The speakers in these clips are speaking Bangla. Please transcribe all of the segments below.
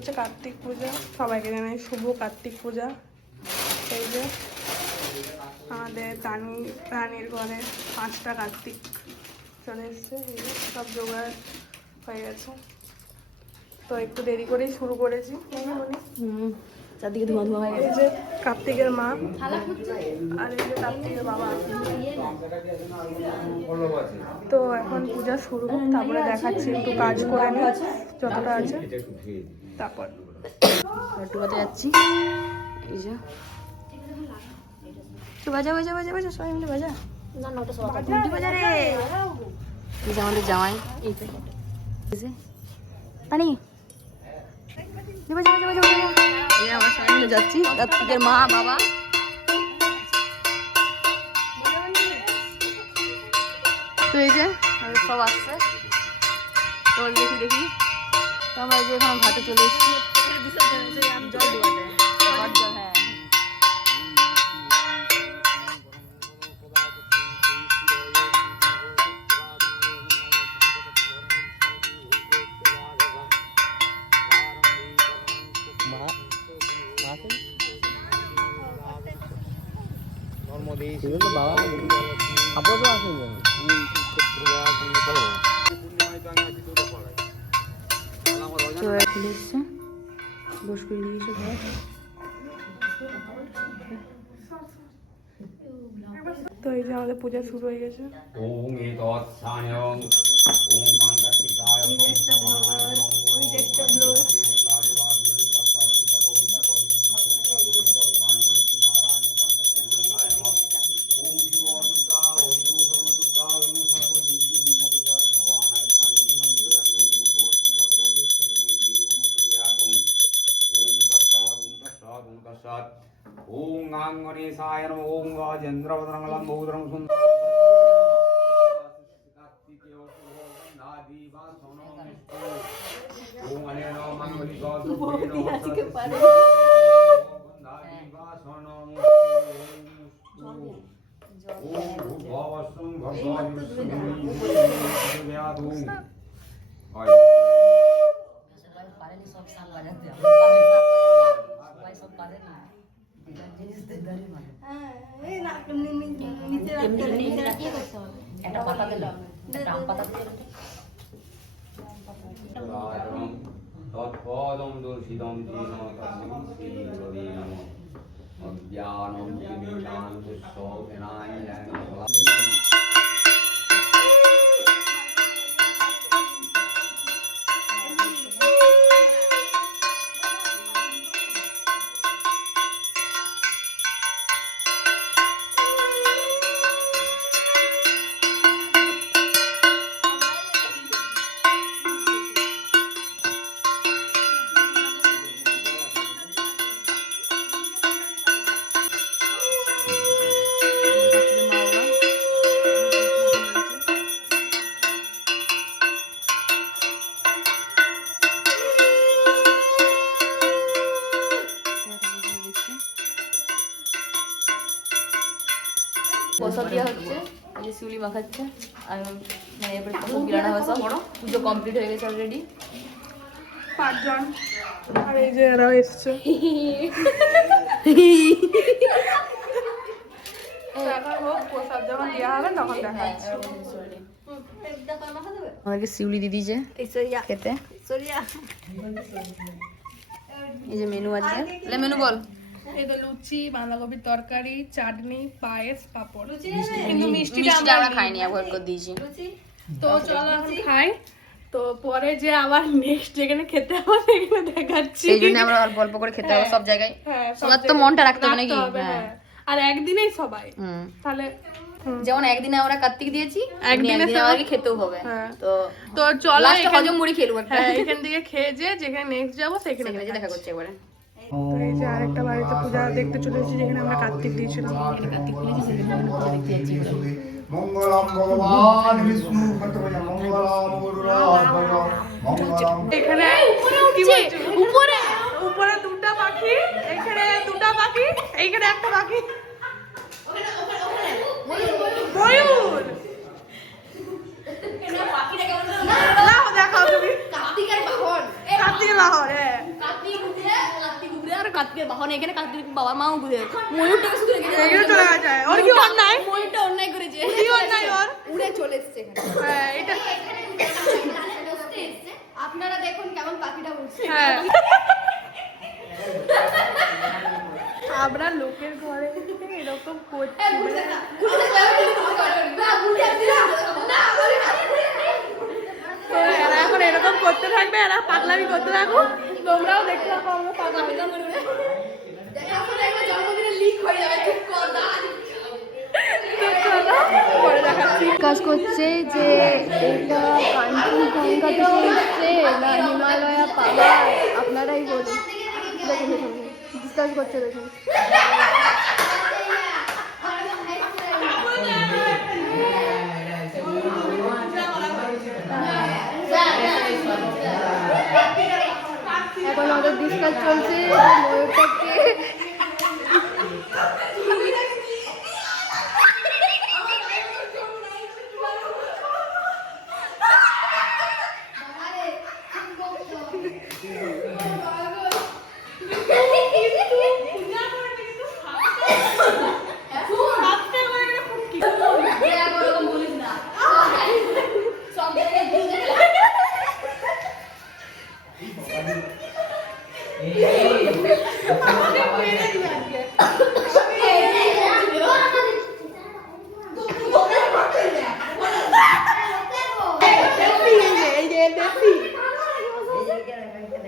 হচ্ছে কার্তিক পূজা। সবাইকে জানাই শুভ কার্তিক পূজা। এই যে আমাদের রানীর ঘরে 5টা কার্তিক চলে এসছে, এই যে সব জোগাড় হয়ে গেছে। তো একটু দেরি করেই শুরু করেছি। চারদিকে ধোঁয়া ধোঁয়া হয়ে এই যে কার্তিকের মা আর এই যে কার্তিকের বাবা। তো এখন পূজা শুরু হোক, তারপরে দেখাচ্ছি একটু কাজ করে নিই যতটা আছে, তারপর লট্টু বাজে যাচ্ছি। এই যে তো বাজা বাজা বাজা বাজা সবাই মিলে বাজা বাজা রে। এই যে আমাদের জামাই, এই যে পানি বাজা বাজা বাজা বাজা। এই যে আমরা সবাই মিলে যাচ্ছি, কার্তিকের মা বাবা। তো এই যে সব আসছে, তো দেখি দেখি। তো আমরা এই যে এখন ঘাটে চলে এসেছি, জল দেওয়াতে জল। হ্যাঁ বস করে দিয়েছে ঘর। তো এই যে আমাদের পূজা শুরু হয়ে গেছে। ओम गांग गणेशाय नमः। ओम गजेंद्रवदनमलं बहुधरं सुंदरं ओम अनेन तत्पदं दूषितं तेन तस्मै श्रीहरे नमः। अज्ञानं विज्ञानदुःशोभनाय नमः। প্রসাদ দেওয়া হচ্ছে, এই যে শিউলি মাখাচ্ছে আর মানে এবারে প্রসাদ বিরানো হবে। সব পুজো কমপ্লিট হয়ে গেছে অলরেডি। 5 জন আর এই যে এরাও এসছে। এখন হোক, প্রসাদ যখন দেওয়া হবে তখন দেখাচ্ছি। আমাদেরকে শিউলি দিদি যে খেতে। এই যে মেনু আছে, মেনু বল। এই তো লুচি, বাঁধাকপির তরকারি, চাটনি, পায়েস, পাপড়। কিন্তু মিষ্টিটা আমরা খাইনি, অ্যাভয়েড করে দিয়েছি। তো চলো এখন খাই। তো পরে যে আবার নেক্সট যেখানে খেতে হবে সেখানে দেখাচ্ছি। এই জন্য আমরা অল্প অল্প করে খেতে হবে সব জায়গায়। সবার তো মনটা রাখতে হবে নাকি? হ্যাঁ, আর একদিনেই সবাই তাহলে যেমন একদিনে আমরা কার্তিক দিয়েছি, একদিনে আমাদেরকে খেতেও হবে। তো চলো লাস্টে হজম মুড়ি খেলবো। হ্যাঁ, এখান থেকে খেয়ে যে যেখানে নেক্সট যাবো সেখানে দেখা করছে এবারে। তো এই যে আরেকটা বাড়িতে পূজা দেখতে চলে এসেছি, যেখানে আমরা কার্তিক দিয়েছিলাম। কার্তিক খুলেছি, সেখানে আমরা পূজা দেখতে যাচ্ছি। মঙ্গলম ভগবান বিষ্ণু মঙ্গলম গরুড়াধ্বজ মঙ্গলম। এখানে কি বলছো? উপরে উপরে 2টা পাখি, এখানে 2টা পাখি, এইখানে একটা পাখি। ময়ূর দেখাও তুমি। কার্তিকের বাহন। হ্যাঁ, মানে এখানে কার্তিক বাবা মাও বুঝে ময়ূরটাকে শুধু রেখে দিয়েছে। এগুলো চলে গেছে ওর কি অন্যায় ময়ূরটা অন্যায় করেছে, কি অন্যায় ওর উড়ে চলে এসছে এখানে। হ্যাঁ এটা আপনারা দেখুন কেমন পাখিটা উঠছে। হ্যাঁ আমরা লোকের ঘরে এরকম করছি তো এরা এখন এরকম করতে থাকবে, এরা পাগলামি করতে থাকুক, তোমরাও দেখতে থাকো আমরা পাগলামি করে দেখাচ্ছি। কাজ করছে যে এটা কাঞ্চনজঙ্ঘা থেকে এসছে না হিমালয়া পাহাড়, আপনারাই বলুন। দেখুন দেখুন ডিসকাস করছে দেখুন। এখন ওদের ডিসকাস চলছে ময়ূরটাকে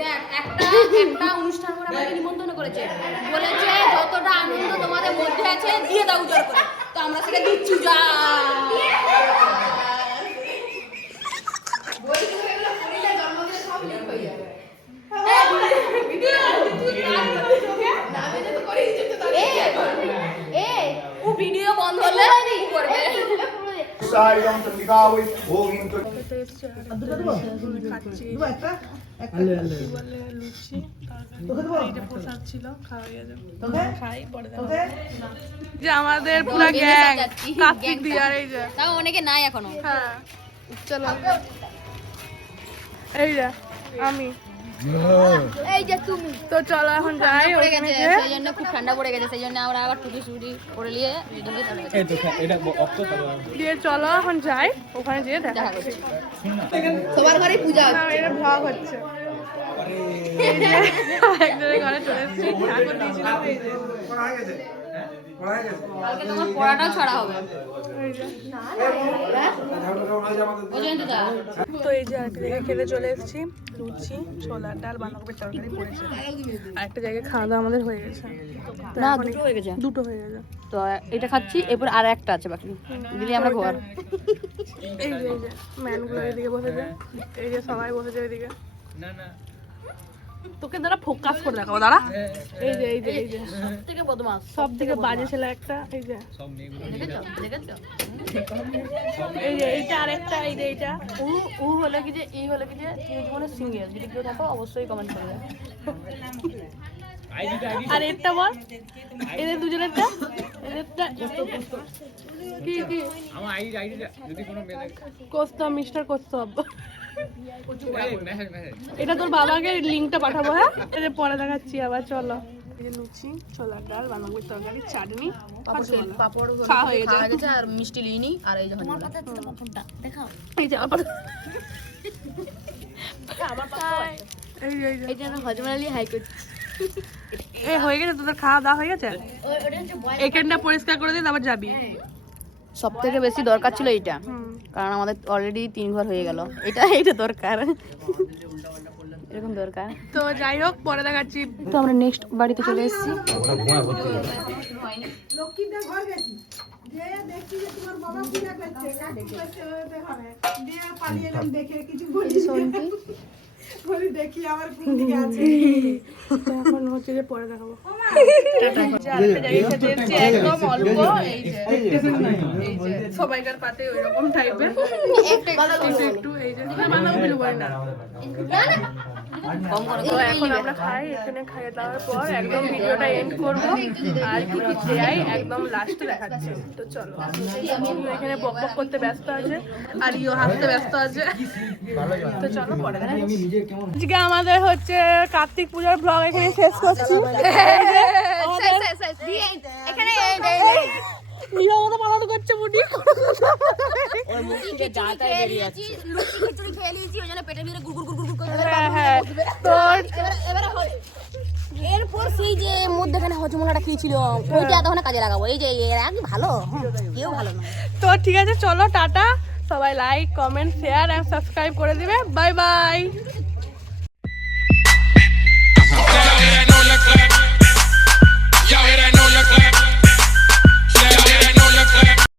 দেখ একটা অনুষ্ঠান করে আমাকে নিমন্ত্রণ করেছে, বলেছে যতটা আনন্দ তোমাদের মধ্যে আছে দিয়ে দাও উজাড় করে, তো আমরা সেটা দিচ্ছি। যা ভিডিও বন্ধ হলে করবে। সাইরম চন্ডিকা ওই ওম ইন খাচ্ছি কি বলে লুচি তরকারি, এটা প্রসাদ ছিল, খাওয়া গেছে, খাই পরে দেবো। যে আমাদের পুরো গ্যাং কার্তিক দিয়ার এই যে তাও অনেকে নাই এখনো। হ্যাঁ চলো এই যে আমি এই যে তুমি তো চলো এখন যাই পড়ে ওখানে গেছে, যে সেই জন্য খুব ঠান্ডা পড়ে গেছে, সেই জন্য আমরা আবার টুপি সুটি করে নিয়ে দিয়ে চলো এখন যাই ওখানে যেয়ে দেখা দেখা করছি। সবার ঘরে পূজা না এটা ভ্লগ হচ্ছে। এই যে একজনের ঘরে চলে এসেছি, ঠাকুর দিয়েছিলাম এই যে কালকে তোমার পড়াটাও ছাড়া হবে। এই যে। তো এই যে আরেকটা জায়গায় খেতে চলে এসেছি, লুচি ছোলার ডাল বাঁধাকপির তরকারি পড়েছে, আরেকটা জায়গায় খাওয়া দাওয়া আমাদের হয়ে গেছে। তো না, এখন দুটো হয়ে গেছে। দুটো হয়ে গেছে। তো এটা খাচ্ছি, এরপর আর একটা আছে বাকি, দিদি আমরা ঘর। এই যে ম্যানগুলো এদিকে বসেছে, এই যে সবাই বসেছে এদিকে। তোকে দাঁড়া ফোকাস করে দেখাবো, দাঁড়া। এই যে এই যে এই যে থেকে বদমাস সব থেকে বাজে ছেলে একটা, এই যে দেখেছো দেখেছো। এই যে এইটা আরেকটা, এই যে এইটা ও হলো কি যে এই হলো কি যে তুমি জীবনে সিঙ্গেল, যদি কেউ থাকো অবশ্যই কমেন্ট করবে। আর এরটা বল, এদের দুজনেরটা, এদেরটা কি কি আমার আইডিটা যদি কোনো মেয়ে কস্তব, মিস্টার কস্তব। এটা তোর বাবাকে লিঙ্কটা পাঠাবো, হ্যাঁ এটা পরে দেখাচ্ছি আবার। চলো এই যে লুচি ছোলার ডাল বাঁধাকপির তরকারি চাটনি পাপড় খাওয়া হয়ে গেছে। আর মিষ্টি লিনি আর এই যে দেখাও এই যে আবার এই যে এই যে এই যে হজমালি হাই করছি। এই হয়ে গেছে তোদের খাওয়া দাওয়া হয়ে গেছে? এখানটা পরিষ্কার করে দিন আবার যাবি। সব থেকে বেশি দরকার ছিল এইটা, কারণ আমাদের অলরেডি 3 ঘর হয়ে গেল, এটা দরকার, এরকম দরকার। তো যাই হোক পরে দেখাচ্ছি। তো আমরা নেক্সট বাড়িতে চলে এসেছি। এখন হচ্ছে যে পরে দেখাবো। একদম অল্প, এই যে সবাইকার পাতে ওইরকম টাইপের একটু একটু এই যে বাঁধাকপি লুবো না কম করো তো এখন আমরা খাই, এখানে খাইয়ে দেওয়ার পর একদম ভিডিওটা এন্ড করবো আর কি কি দেয় একদম লাস্টে দেখাচ্ছি। তো চলো, এখানে বক বক করতে ব্যস্ত আছে আর ইও হাসতে ব্যস্ত আছে। তো চলো পরে আজকে আমাদের হচ্ছে কার্তিক পূজার ব্লগ এখানে শেষ করছি। এখানে নিরব মতো পালন করছে বুড়ি। হ্যাঁ হ্যাঁ তো এরপর সেই যে মধ্যখানে হজমলাটা খেয়েছিল ওইটা এতক্ষণে কাজে লাগাবো। এই যে এরা কি ভালো, কেউ ভালো না। তো ঠিক আছে, চলো টাটা, সবাই like comment share and subscribe করে দিবে। Bye by.